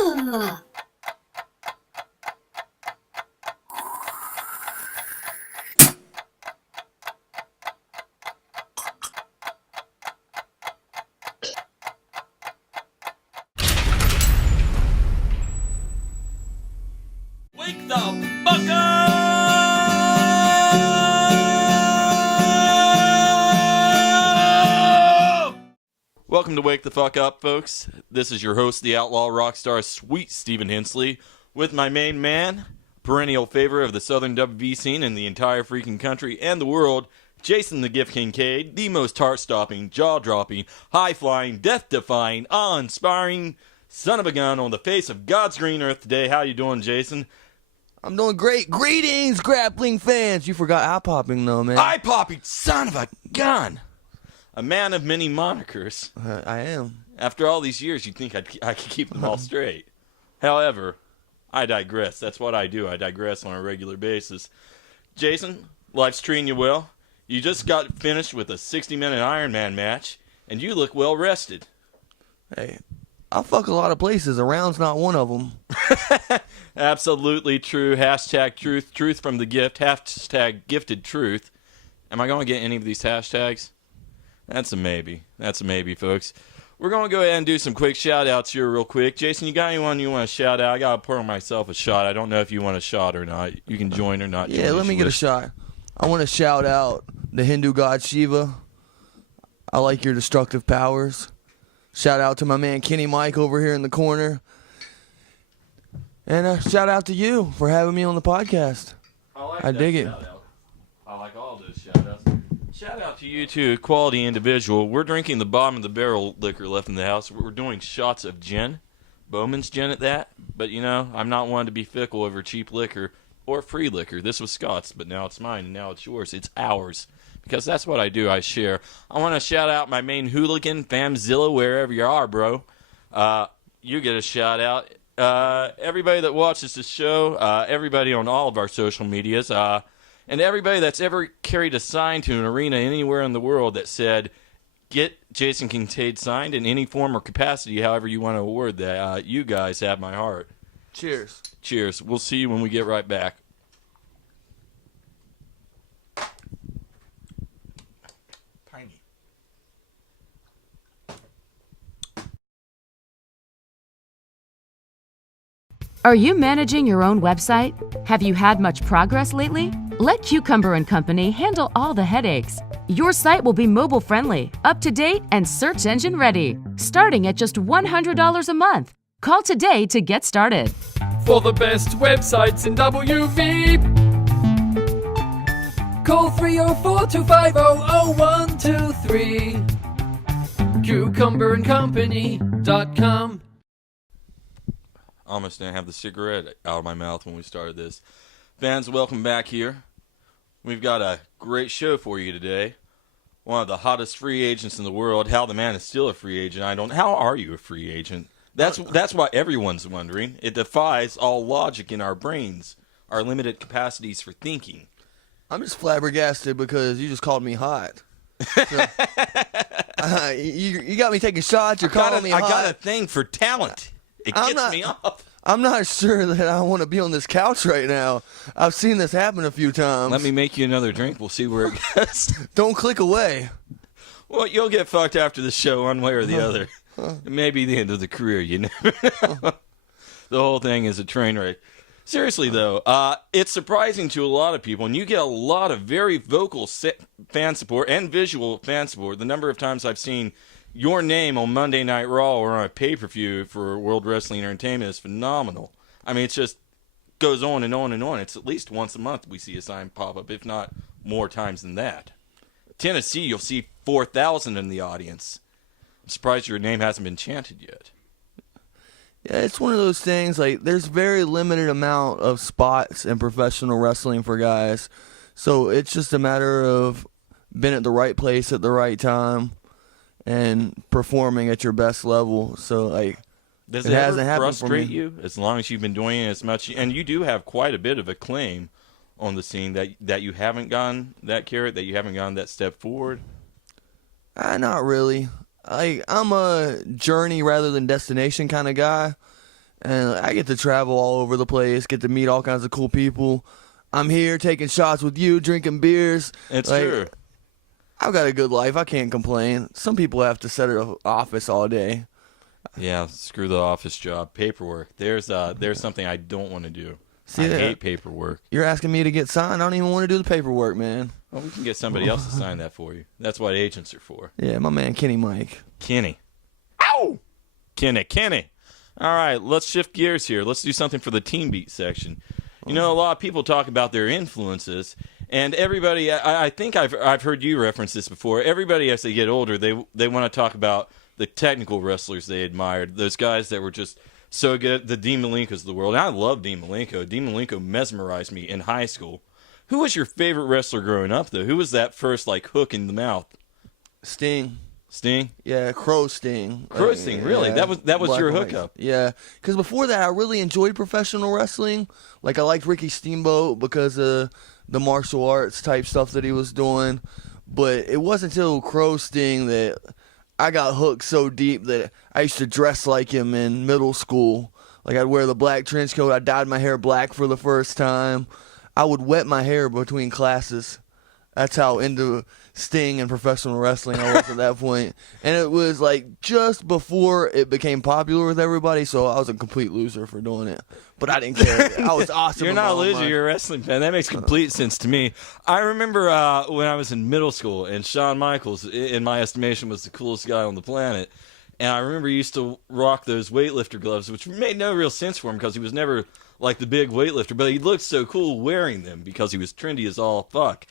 Wake the fuck up! Welcome to Wake the Fuck Up, folks. This is your host, the outlaw rock star, sweet Stephen Hensley, with my main man, perennial favorite of the southern WV scene in the entire freaking country and the world, Jason the Gift Kincaid, the most heart-stopping, jaw-dropping, high-flying, death-defying, awe-inspiring son of a gun on the face of God's green earth today. How you doing, Jason? I'm doing great. Greetings, grappling fans. You forgot eye-popping, though, man. Eye-popping son of a gun! A man of many monikers. I am. After all these years, you'd think I could keep them all straight. However, I digress. That's what I do. I digress on a regular basis. Jason, life's treating you well. You just got finished with a 60-minute Iron Man match, and you look well rested. Hey, I fuck a lot of places. A round's not one of them. Absolutely true. Hashtag truth. Truth from the gift. Hashtag gifted truth. Am I going to get any of these hashtags? That's a maybe. That's a maybe, folks. We're going to go ahead and do some quick shout-outs here real quick. Jason, you got anyone you want to shout out? I got to pour myself a shot. I don't know if you want a shot or not. You can join or not join. Yeah, let me get a shot. I want to shout out the Hindu god Shiva. I like your destructive powers. Shout out to my man Kenny Mike over here in the corner. And shout out to you for having me on the podcast. I dig it. Shout-out. I like all those shout-outs. Shout out to you too, quality individual. We're drinking the bottom of the barrel liquor left in the house. We're doing shots of gin, Bowman's gin at that. But you know, I'm not one to be fickle over cheap liquor or free liquor. This was Scott's, but now it's mine and now it's yours. It's ours. Because that's what I do, I share. I want to shout out my main hooligan, Famzilla, wherever you are, bro. You get a shout out. Everybody that watches the show, everybody on all of our social medias, and everybody that's ever carried a sign to an arena anywhere in the world that said, get Jason Kincaid signed in any form or capacity, however you want to award that. You guys have my heart. Cheers. Cheers. We'll see you when we get right back. Tiny. Are you managing your own website? Have you had much progress lately? Let Cucumber & Company handle all the headaches. Your site will be mobile friendly, up to date, and search engine ready, starting at just $100 a month. Call today to get started. For the best websites in WV, call 304-250-0123. CucumberandCompany.com. Almost didn't have the cigarette out of my mouth when we started this. Fans, welcome back here. We've got a great show for you today. One of the hottest free agents in the world. How the man is still a free agent, How are you a free agent? That's what everyone's wondering. It defies all logic in our brains, our limited capacities for thinking. I'm just flabbergasted because you just called me hot. So, you got me taking shots. You're calling me hot. I got a thing for talent. It gets me off. I'm not sure that I want to be on this couch right now. I've seen this happen a few times. Let me make you another drink. We'll see where it goes. Don't click away. Well, you'll get fucked after the show one way or the other. It may be the end of the career, you never know. The whole thing is a train wreck. Seriously, though, it's surprising to a lot of people, and you get a lot of very vocal fan support and visual fan support. The number of times I've seen your name on Monday Night Raw or on a pay-per-view for World Wrestling Entertainment is phenomenal. I mean, it just goes on and on and on. It's at least once a month we see a sign pop up, if not more times than that. Tennessee, you'll see 4,000 in the audience. I'm surprised your name hasn't been chanted yet. Yeah, it's one of those things, like, there's very limited amount of spots in professional wrestling for guys. So it's just a matter of being at the right place at the right time and performing at your best level. So, like, does it ever frustrate you as long as you've been doing it as much? And you do have quite a bit of acclaim on the scene that you haven't gone that carrot, that you haven't gone that step forward. Not really. I'm a journey rather than destination kind of guy. and I get to travel all over the place, get to meet all kinds of cool people. I'm here taking shots with you, drinking beers. It's like, true. I've got a good life. I can't complain. Some people have to sit at an office all day. Yeah, screw the office job. Paperwork. There's something I don't want to do. See I that? hate paperwork. You're asking me to get signed. I don't even want to do the paperwork, man. Well, we can get somebody else to sign that for you. That's what agents are for. Yeah, my man Kenny Mike. Kenny. Ow! Kenny. All right, let's shift gears here. Let's do something for the Teen Beat section. You know, a lot of people talk about their influences, and everybody, I think I've heard you reference this before. Everybody, as they get older, they want to talk about the technical wrestlers they admired, those guys that were just so good, the Dean Malenkos of the world. And I love Dean Malenko. Dean Malenko mesmerized me in high school. Who was your favorite wrestler growing up, though? Who was that first, hook in the mouth? Sting. Sting? Yeah, Crow Sting. Crow Sting, really? Yeah, That was Black your and White. hookup? Yeah, because before that, I really enjoyed professional wrestling. Like, I liked Ricky Steamboat because of the martial arts type stuff that he was doing. But it wasn't until Crow Sting that I got hooked so deep that I used to dress like him in middle school. Like, I'd wear the black trench coat. I dyed my hair black for the first time. I would wet my hair between classes. That's how into Sting and professional wrestling I was at that point. And it was just before it became popular with everybody, so I was a complete loser for doing it. But I didn't care. I was awesome. You're in not my a own loser. mind. You're a wrestling fan. That makes complete sense to me. I remember when I was in middle school, and Shawn Michaels, in my estimation, was the coolest guy on the planet. And I remember he used to rock those weightlifter gloves, which made no real sense for him because he was never the big weightlifter. But he looked so cool wearing them because he was trendy as all fuck.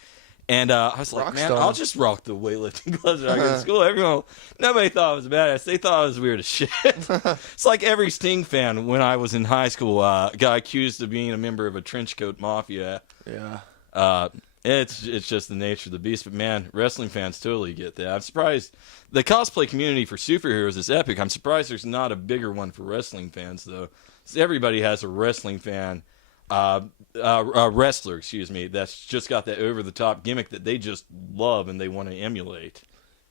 And I was like, man, I'll just rock the weightlifting gloves when I go to school. Nobody thought I was a badass. They thought I was weird as shit. It's like every Sting fan when I was in high school got accused of being a member of a trench coat mafia. Yeah. It's just the nature of the beast. But, man, wrestling fans totally get that. I'm surprised. The cosplay community for superheroes is epic. I'm surprised there's not a bigger one for wrestling fans, though. Everybody has a wrestling fan. Wrestler, that's just got that over-the-top gimmick that they just love and they want to emulate.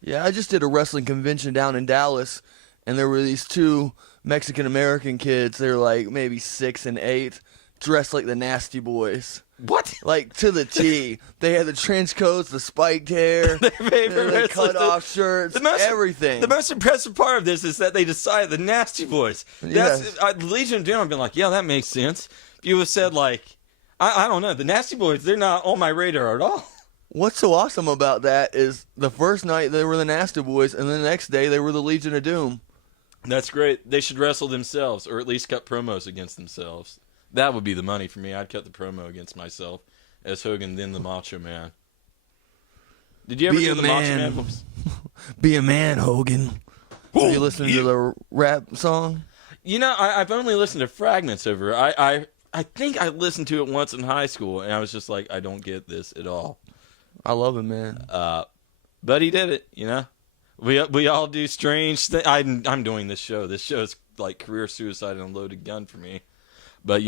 Yeah, I just did a wrestling convention down in Dallas, and there were these two Mexican-American kids. They were maybe 6 and 8, dressed like the Nasty Boys. What? To the T. They had the trench coats, the spiked hair, Their favorite the cut-off shirts, everything. The most impressive part of this is that they decided the Nasty Boys. Yes. Legion of Doom, I've been like, yeah, that makes sense. If you have said, I don't know, the Nasty Boys, they're not on my radar at all. What's so awesome about that is the first night they were the Nasty Boys, and the next day they were the Legion of Doom. That's great. They should wrestle themselves, or at least cut promos against themselves. That would be the money for me. I'd cut the promo against myself as Hogan, then the Macho Man. Did you ever do the Macho Man? Be a man, Hogan. Are you listening to the rap song? I've only listened to fragments over it. I think I listened to it once in high school, and I was just like, I don't get this at all. I love it, man. But he did it, We all do strange things. I'm doing this show. This show is like career suicide and a loaded gun for me. But,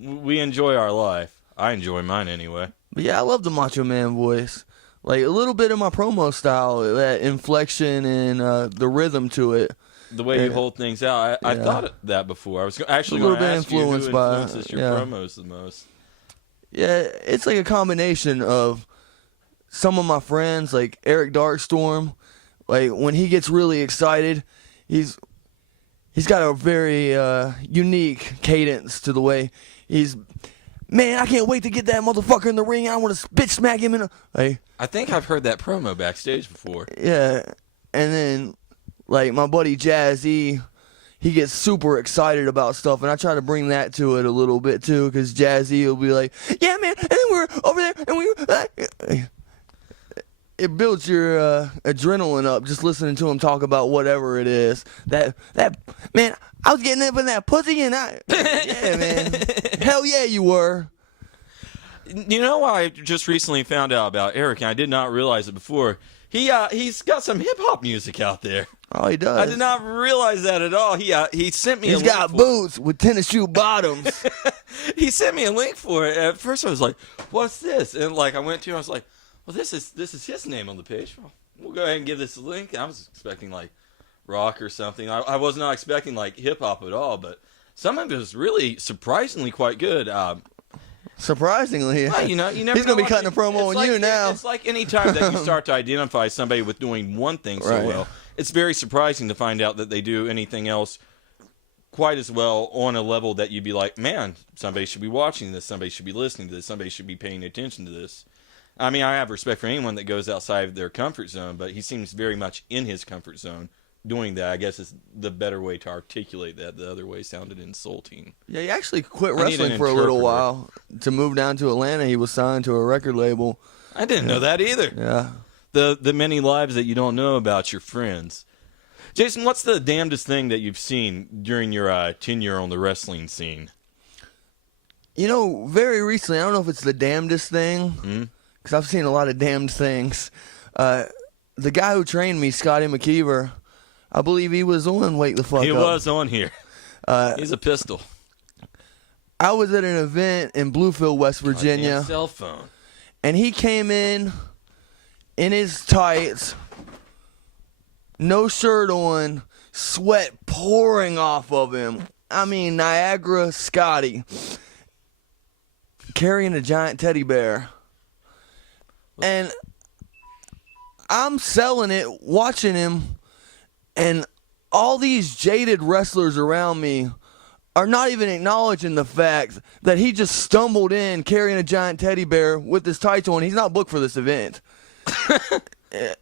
we enjoy our life. I enjoy mine anyway. But yeah, I love the Macho Man voice. A little bit of my promo style, that inflection and the rhythm to it. The way you hold things out. I thought that before. I was actually going to ask you who influences your promos the most. Yeah, it's a combination of some of my friends, like Eric Darkstorm. When he gets really excited, he's got a very unique cadence to the way man, I can't wait to get that motherfucker in the ring. I want to bitch smack him in the... I think I've heard that promo backstage before. Yeah, and then... my buddy Jazzy, he gets super excited about stuff, and I try to bring that to it a little bit, too, because Jazzy will be like, yeah, man, and then we're over there, and we... It builds your adrenaline up just listening to him talk about whatever it is. That man, I was getting up in that pussy, and yeah, man. Hell yeah, you were. You know what I just recently found out about Eric, and I did not realize it before? He's got some hip-hop music out there. Oh, he does. I did not realize that at all. He sent me a link. He's got boots with tennis shoe bottoms. He sent me a link for it. At first I was like, what's this? And I went to, I was like, well, this is his name on the page. Well, we'll go ahead and give this a link. I was expecting rock or something. I was not expecting hip-hop at all, but Some of it is really surprisingly quite good. Surprisingly, Well, you never he's know gonna be what cutting a promo on you now. It's like any time that you start to identify somebody with doing one thing so Right. well, it's very surprising to find out that they do anything else quite as well on a level that you'd be like, man, somebody should be watching this, somebody should be listening to this, somebody should be paying attention to this. I mean, I have respect for anyone that goes outside of their comfort zone, but he seems very much in his comfort zone doing that. I guess is the better way to articulate that. The other way sounded insulting. Yeah, he actually quit I need wrestling an for a little interpreter. while to move down to Atlanta. He was signed to a record label. I didn't know that either. Yeah. The many lives that you don't know about your friends. Jason, what's the damnedest thing that you've seen during your tenure on the wrestling scene? You know, very recently, I don't know if it's the damnedest thing, because I've seen a lot of damned things. The guy who trained me, Scotty McKeever, I believe he was on Wake the Fuck He Up. was on here. He's a pistol. I was at an event in Bluefield, West Virginia, Goddamn cell phone. and he came in his tights, no shirt on, sweat pouring off of him. I mean, Niagara Scotty, carrying a giant teddy bear. And I'm selling it, watching him, and all these jaded wrestlers around me are not even acknowledging the fact that he just stumbled in carrying a giant teddy bear with his tights on. He's not booked for this event.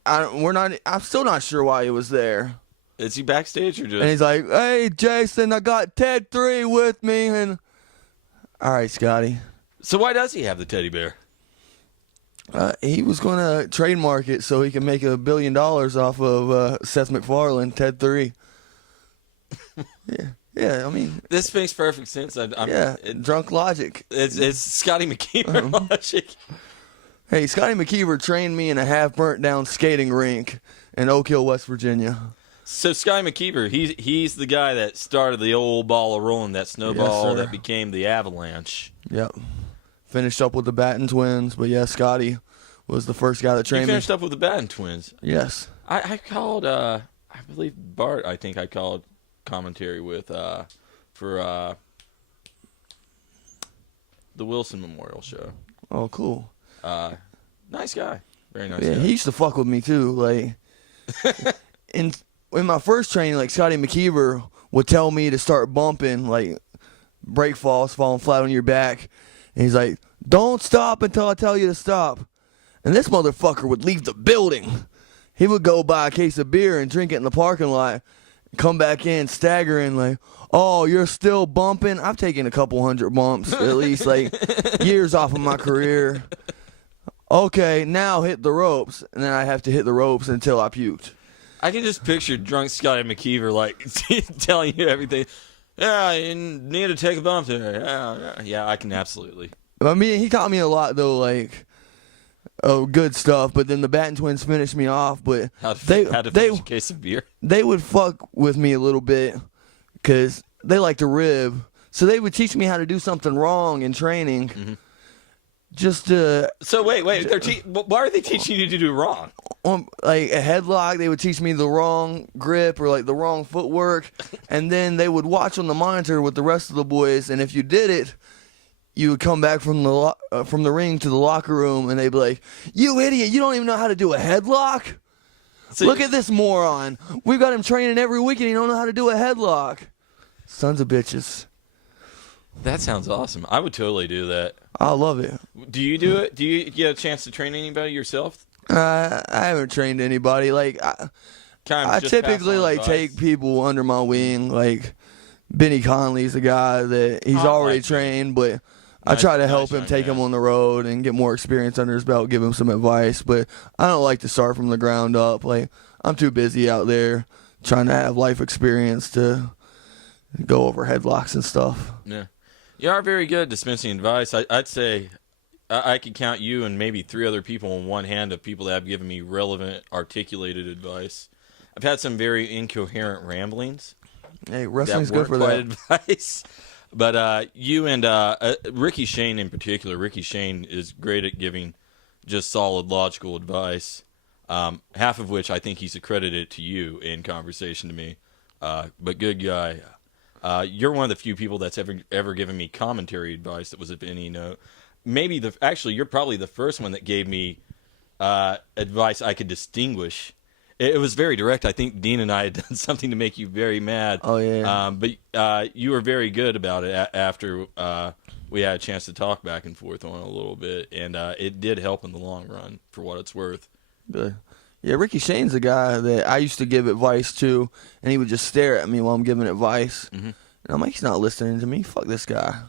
I'm still not sure why he was there. Is he backstage or just? And he's like, "Hey, Jason, I got Ted 3 with me." And all right, Scotty. So why does he have the teddy bear? He was going to trademark it so he can make $1 billion off of Seth MacFarlane, Ted 3. Yeah. I mean, This makes perfect sense. drunk logic. It's Scotty McKeever logic. Hey, Scotty McKeever trained me in a half-burnt-down skating rink in Oak Hill, West Virginia. So Scotty McKeever, he's the guy that started the old ball of rolling, that snowball Yes, sir. that became the avalanche. Yep. Finished up with the Batten twins, but yeah, Scotty was the first guy that You trained me. finished up with the Batten twins. Yes. I called, I believe Bart, I think I called commentary with, for the Wilson Memorial Show. Oh, cool. Nice guy. Very nice Yeah, guy. he used to fuck with me too. Like, in my first training, like Scotty McKeever would tell me to start bumping, like break falls, falling flat on your back, and he's like, "Don't stop until I tell you to stop." And this motherfucker would leave the building. He would go buy a case of beer and drink it in the parking lot, come back in staggering like, "Oh, you're still bumping?" I've taken a couple hundred bumps, at least like years off of my career. Okay, now hit the ropes. And then I have to hit the ropes until I puked. I can just picture drunk Scotty McKeever like telling you everything. Yeah, you need to take a bump there. Yeah, I can absolutely. I mean, he taught me a lot, though, like, good stuff. But then the Batten twins finished me off. But How to finish a case of beer. they would fuck with me a little bit because they like to rib. So they would teach me how to do something wrong in training. Mm-hmm. Just to, So wait, why are they teaching you to do wrong? like a headlock, they would teach me the wrong grip or like the wrong footwork, and then they would watch on the monitor with the rest of the boys. And if you did it, you would come back from the ring to the locker room, and they'd be like, "You idiot! You don't even know how to do a headlock. So Look at this moron. We've got him training every week, and he don't know how to do a headlock. Sons of bitches." That sounds awesome. I would totally do that. I love it. Do you do it? Do you get a chance to train anybody yourself? I haven't trained anybody. Like I Just typically pass on like advice? take people under my wing. Like Benny Conley's a guy that he's I already like trained, but I Nice- try to nice help him young take man. him on the road and get more experience under his belt, give him some advice. But I don't like to start from the ground up. Like I'm too busy out there trying to have life experience to go over headlocks and stuff. Yeah. You are very good at dispensing advice. I'd say I could count you and maybe 3 other people on one hand of people that have given me relevant, articulated advice. I've had some very incoherent ramblings. Hey, That wrestling's weren't good for quite that. advice. But you and Ricky Shane in particular, Ricky Shane is great at giving just solid, logical advice, half of which I think he's accredited to you in conversation to me. But good guy. You're one of the few people that's ever given me commentary advice that was of any note. Maybe actually, you're probably the first one that gave me advice I could distinguish. It was very direct. I think Dean and I had done something to make you very mad. Oh, yeah. But you were very good about it after we had a chance to talk back and forth on it a little bit, and it did help in the long run, for what it's worth. Good. Yeah, Ricky Shane's a guy that I used to give advice to, and he would just stare at me while I'm giving advice. Mm-hmm. And I'm like, he's not listening to me. Fuck this guy.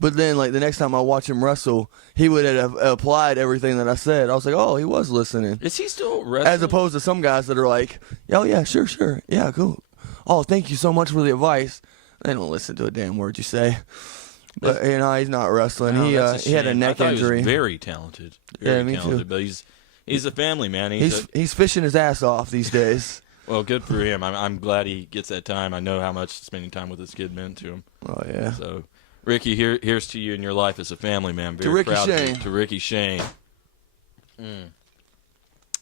But then, like, the next time I watch him wrestle, he would have applied everything that I said. I was like, oh, he was listening. Is he still wrestling? As opposed to some guys that are like, oh, yeah, sure. Yeah, cool. Oh, thank you so much for the advice. They don't listen to a damn word you say. But, he's not wrestling. No, he had a neck injury. He was very talented. Very talented. Too. But he's a family man. He's fishing his ass off these days. Well, good for him. I'm glad he gets that time. I know how much spending time with his kid meant to him. Oh, yeah. So, Ricky, here's to you and your life as a family man. Very Ricky proud Shane. of you. To Ricky Shane.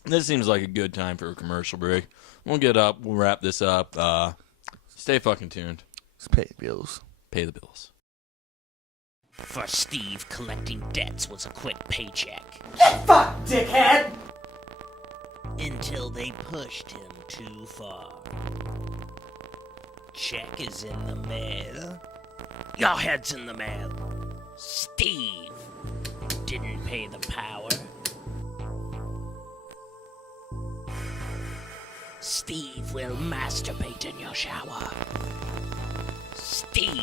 This seems like a good time for a commercial break. We'll get up. We'll wrap this up. Stay fucking tuned. Let's pay the bills. Pay the bills. For Steve, collecting debts was a quick paycheck. Get fucked, dickhead! Until they pushed him too far. Check is in the mail. Your head's in the mail. Steve didn't pay the power. Steve will masturbate in your shower. Steve.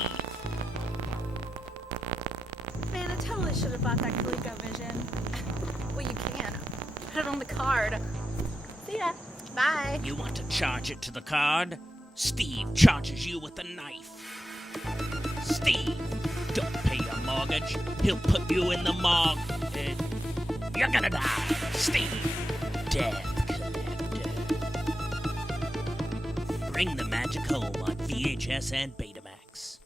Man, I totally should have bought that ColecoVision. Well, you can. Put it on the card. See ya. Bye. You want to charge it to the card? Steve charges you with a knife. Steve, don't pay your mortgage. He'll put you in the morgue. You're gonna die. Steve, debt collector. Bring the magic home on VHS and Betamax.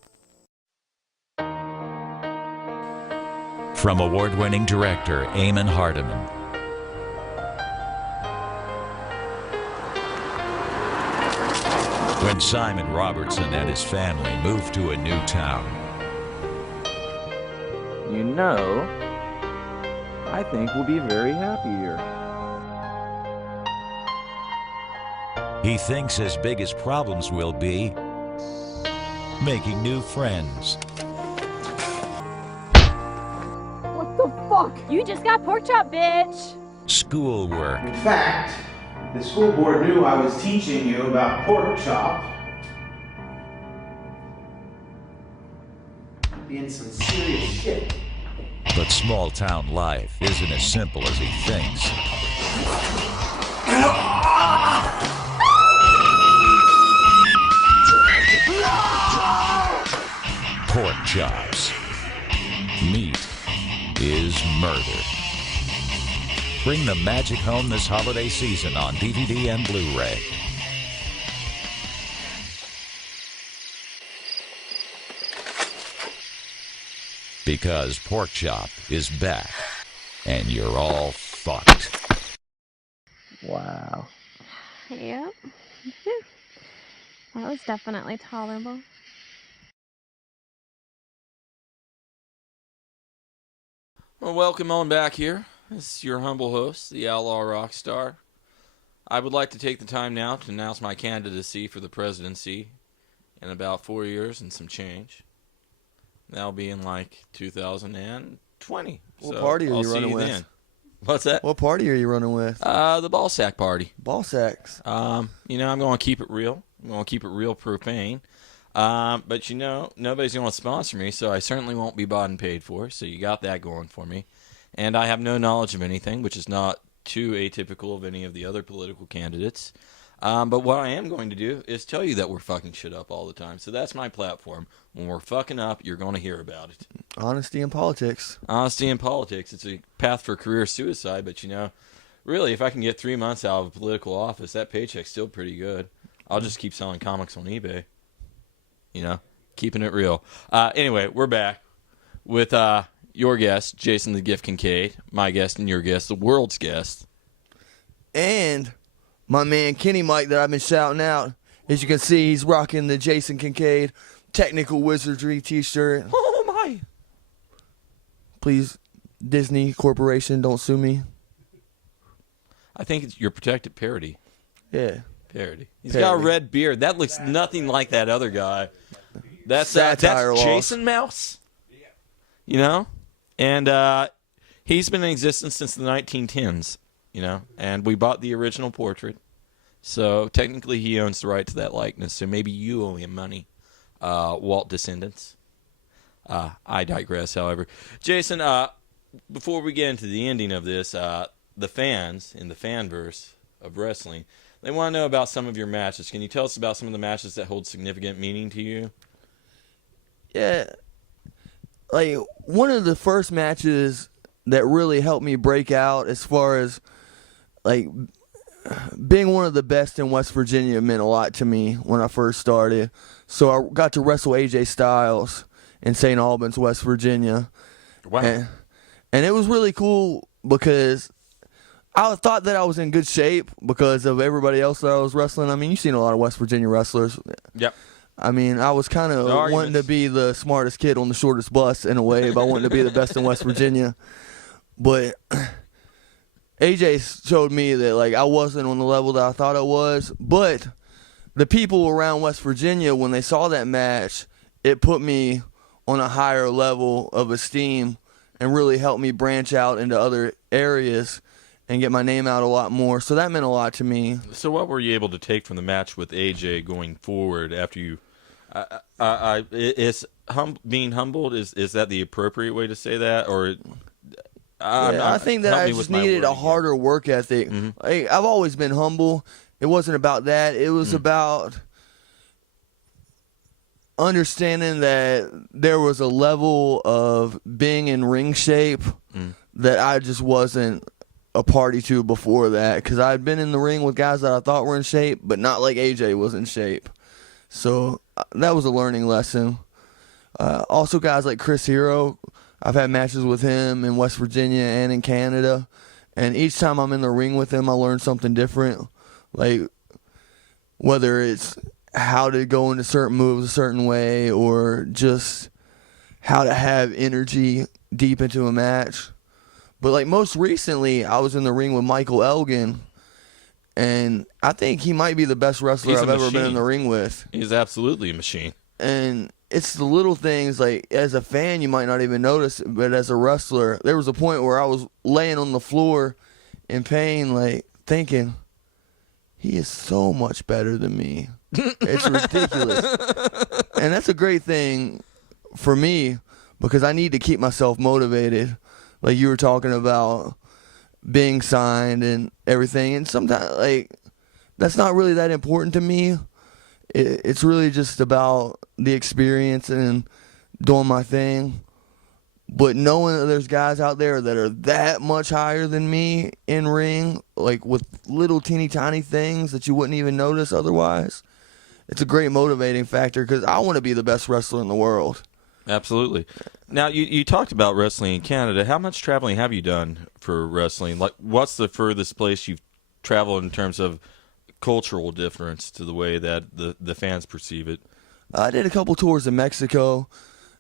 From award-winning director Eamon Hardiman. When Simon Robertson and his family moved to a new town, you know, I think we'll be very happy here. he thinks his biggest problems will be making new friends. What the fuck? You just got pork chop, bitch. Schoolwork. In fact, the school board knew I was teaching you about pork chop. Being some serious shit. But small town life isn't as simple as he thinks. Pork chops. Meat is murder. Bring the magic home this holiday season on DVD and Blu-ray. Because Pork Chop is back, and you're all fucked. Wow. Yep. That was definitely tolerable. Well, welcome on back here. This is your humble host, the Outlaw Rockstar. I would like to take the time now to announce my candidacy for the presidency in about 4 years and some change. That'll be in like 2020. What party are you running with? Then. What's that? What party are you running with? The ball sack party. Ball sacks. I'm going to keep it real. I'm going to keep it real profane. But nobody's going to sponsor me, so I certainly won't be bought and paid for. So you got that going for me. And I have no knowledge of anything, which is not too atypical of any of the other political candidates. But what I am going to do is tell you that we're fucking shit up all the time. So that's my platform. When we're fucking up, you're going to hear about it. Honesty in politics. Honesty in politics. It's a path for career suicide, but really, if I can get 3 months out of a political office, that paycheck's still pretty good. I'll just keep selling comics on eBay. Keeping it real. Anyway, we're back with your guest, Jason the Gift Kincaid, my guest and your guest, the world's guest. And my man Kenny Mike that I've been shouting out. As you can see, he's rocking the Jason Kincaid Technical Wizardry t-shirt. Oh, my. Please, Disney Corporation, don't sue me. I think it's your protected parody. Yeah. Parody. He's got a red beard. That looks nothing like that other guy. That's Jason Mouse. You know? And he's been in existence since the 1910s, you know? And we bought the original portrait. So technically he owns the right to that likeness. So maybe you owe him money, Walt descendants. I digress, however. Jason, before we get into the ending of this, the fans in the fanverse of wrestling, they want to know about some of your matches. Can you tell us about some of the matches that hold significant meaning to you? Yeah. Like, one of the first matches that really helped me break out as far as, like, being one of the best in West Virginia meant a lot to me when I first started. So I got to wrestle AJ Styles in St. Albans, West Virginia. Wow. And it was really cool because I thought that I was in good shape because of everybody else that I was wrestling. I mean, you've seen a lot of West Virginia wrestlers. Yep. I mean, I was kind of wanting to be the smartest kid on the shortest bus in a way by wanting to be the best in West Virginia. But AJ showed me that, like, I wasn't on the level that I thought I was. But the people around West Virginia, when they saw that match, it put me on a higher level of esteem and really helped me branch out into other areas and get my name out a lot more. So that meant a lot to me. So what were you able to take from the match with AJ going forward after you being humbled, is that the appropriate way to say that? Or I think that I just needed a harder work ethic. Mm-hmm. Like, I've always been humble. It wasn't about that. It was about understanding that there was a level of being in ring shape that I just wasn't a party to before that, because I'd been in the ring with guys that I thought were in shape, but not like AJ was in shape. So that was a learning lesson. Also, guys like Chris Hero, I've had matches with him in West Virginia and in Canada, and each time I'm in the ring with him, I learn something different. Like, whether it's how to go into certain moves a certain way or just how to have energy deep into a match. But, like, most recently, I was in the ring with Michael Elgin, and I think he might be the best wrestler I've ever been in the ring with. He's absolutely a machine. And it's the little things, like, as a fan, you might not even notice it, but as a wrestler, there was a point where I was laying on the floor in pain, like, thinking, he is so much better than me. It's ridiculous. And that's a great thing for me, because I need to keep myself motivated. Like you were talking about being signed and everything. And sometimes, like, that's not really that important to me. It's really just about the experience and doing my thing. But knowing that there's guys out there that are that much higher than me in ring, like with little teeny tiny things that you wouldn't even notice otherwise, it's a great motivating factor, because I want to be the best wrestler in the world. Absolutely. Now, you talked about wrestling in Canada. How much traveling have you done for wrestling? Like, what's the furthest place you've traveled in terms of cultural difference to the way that the fans perceive it? I did a couple tours in Mexico,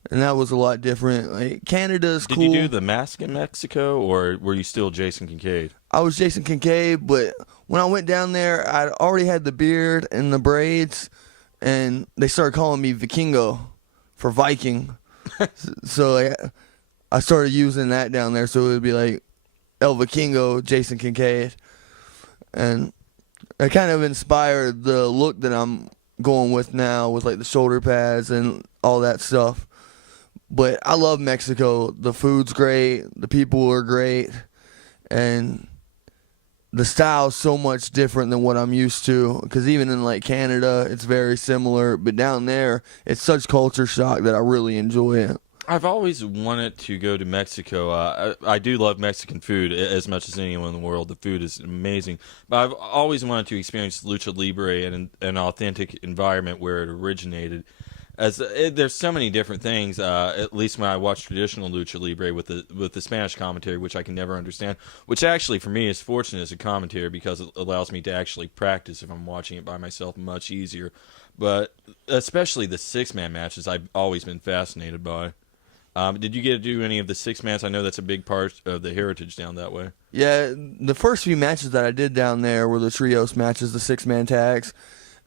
and that was a lot different. Like, Canada's cool. Did you do the mask in Mexico, or were you still Jason Kincaid? I was Jason Kincaid, but when I went down there, I'd already had the beard and the braids, and they started calling me Vikingo for Viking. So I started using that down there, so it would be like El Vikingo, Jason Kincaid. And it kind of inspired the look that I'm going with now, with like the shoulder pads and all that stuff. But I love Mexico. The food's great, the people are great, and the style's so much different than what I'm used to. Because even in like Canada, it's very similar, but down there, it's such culture shock that I really enjoy it. I've always wanted to go to Mexico. I do love Mexican food as much as anyone in the world. The food is amazing. But I've always wanted to experience Lucha Libre in an authentic environment where it originated. There's so many different things. At least when I watch traditional Lucha Libre with the Spanish commentary, which I can never understand. Which actually for me is fortunate as a commentator, because it allows me to actually practice if I'm watching it by myself much easier. but especially the 6-man matches I've always been fascinated by. Did you get to do any of the 6-mans? I know that's a big part of the heritage down that way. Yeah, the first few matches that I did down there were the trios matches, the 6-man tags.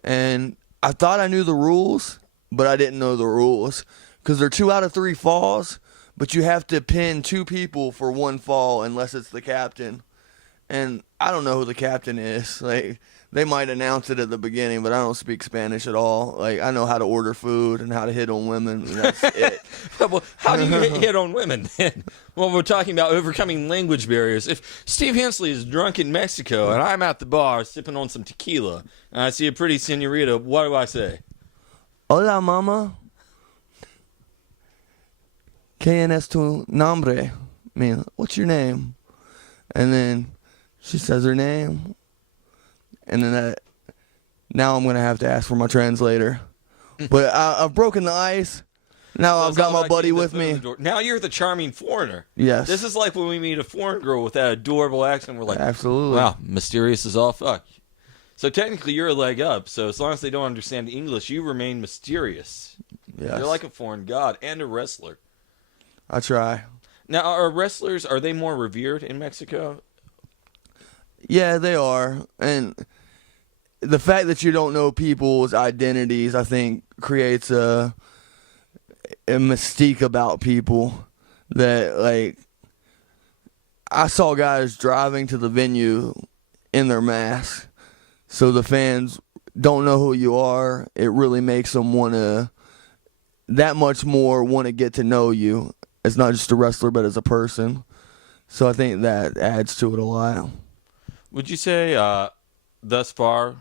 And I thought I knew the rules, but I didn't know the rules. Because they're 2 out of 3 falls, but you have to pin 2 people for 1 fall unless it's the captain. And I don't know who the captain is. Like, they might announce it at the beginning, but I don't speak Spanish at all. Like, I know how to order food and how to hit on women, and that's it. Well, how do you hit on women then? Well, we're talking about overcoming language barriers. If Steve Hensley is drunk in Mexico and I'm at the bar sipping on some tequila and I see a pretty senorita, what do I say? Hola, mama. ¿Quién es tu nombre? I mean, what's your name? And then she says her name. And then now I'm going to have to ask for my translator. But I've broken the ice. Now I've got my buddy with me. Now you're the charming foreigner. Yes. This is like when we meet a foreign girl with that adorable accent. We're like, absolutely. Wow, mysterious as all fuck. So technically you're a leg up. So as long as they don't understand English, you remain mysterious. Yes. You're like a foreign god and a wrestler. I try. Now, are wrestlers, are they more revered in Mexico? Yeah, they are. And the fact that you don't know people's identities, I think, creates a mystique about people that, like, I saw guys driving to the venue in their masks, so the fans don't know who you are. It really makes them want to, that much more want to get to know you. It's not just a wrestler, but as a person. So I think that adds to it a lot. Would you say, thus far,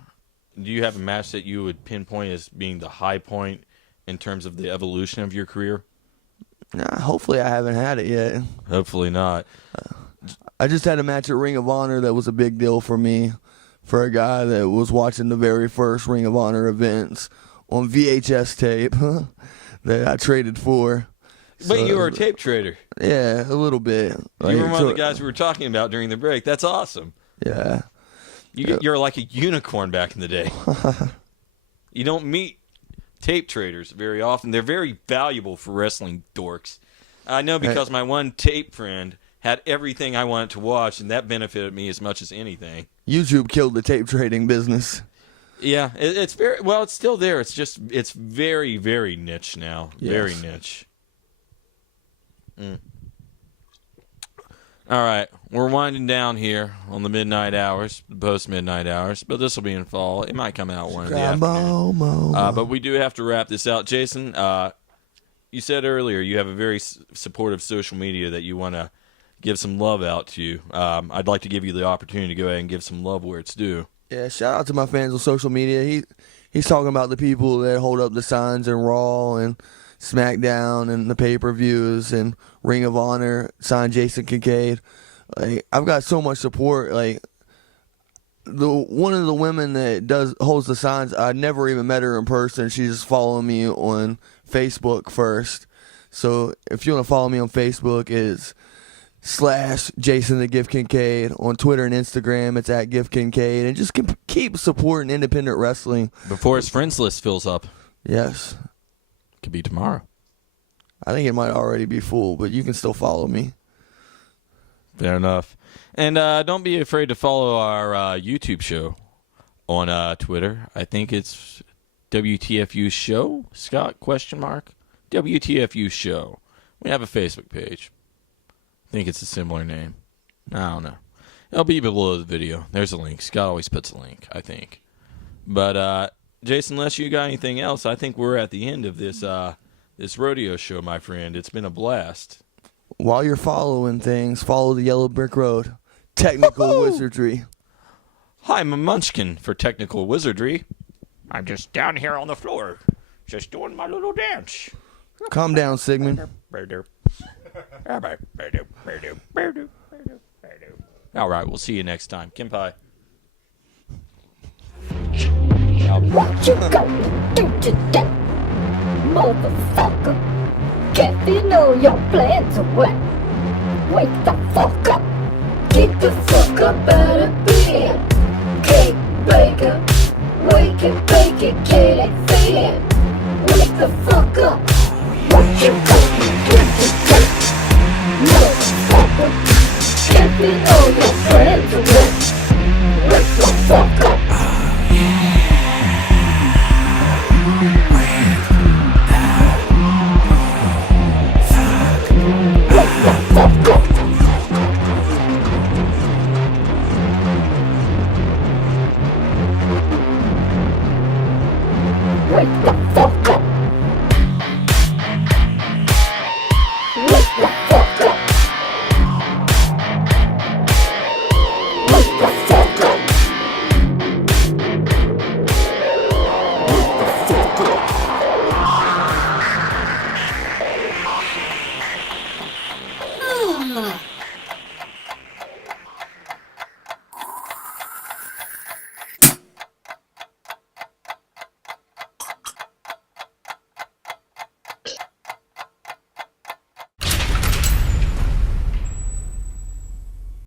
do you have a match that you would pinpoint as being the high point in terms of the evolution of your career? Nah, hopefully I haven't had it yet. Hopefully not. I just had a match at Ring of Honor that was a big deal for me, for a guy that was watching the very first Ring of Honor events on VHS tape that I traded for. But you were a tape trader. Yeah, a little bit. You were one of the guys we were talking about during the break. That's awesome. Yeah. You're like a unicorn back in the day. You don't meet tape traders very often. They're very valuable for wrestling dorks. I know because my one tape friend had everything I wanted to watch, and that benefited me as much as anything. YouTube killed the tape trading business. Yeah, it's very well. It's still there. It's very, very niche now. Yes. Very niche. All right, we're winding down here on the midnight hours, the post-midnight hours, but this will be in fall. It might come out one in the afternoon. But we do have to wrap this out. Jason, you said earlier you have a very supportive social media that you want to give some love out to. I'd like to give you the opportunity to go ahead and give some love where it's due. Yeah, shout out to my fans on social media. He's talking about the people that hold up the signs in Raw and SmackDown and the pay-per-views and Ring of Honor, signed Jason Kincaid. Like, I've got so much support. Like, one of the women that holds the signs, I never even met her in person. She's just following me on Facebook first. So if you want to follow me on Facebook, it's /Jason the Gift Kincaid. On Twitter and Instagram, it's @GiftKincaid. And just keep supporting independent wrestling before his friends list fills up. Yes. Could be tomorrow. I think it might already be full, but you can still follow me. Fair enough. And don't be afraid to follow our YouTube show on Twitter. I think it's WTFU Show, Scott, ? WTFU Show. We have a Facebook page. I think it's a similar name. I don't know. It'll be below the video. There's a link. Scott always puts a link, I think. But, Jason, unless you got anything else, I think we're at the end of this this rodeo show, my friend. It's been a blast. While you're following things, follow the Yellow Brick Road. Technical Wizardry. Hi, I'm a munchkin for Technical Wizardry. I'm just down here on the floor, just doing my little dance. Calm down, Sigmund. All right, we'll see you next time. Kincaid. What you gonna do today, motherfucker? Can't you know your plans are wet? Wake the fuck up. Get the fuck up out of bed. Cake baker, Wake it, bake it, kill it, feel it. Wake the fuck up.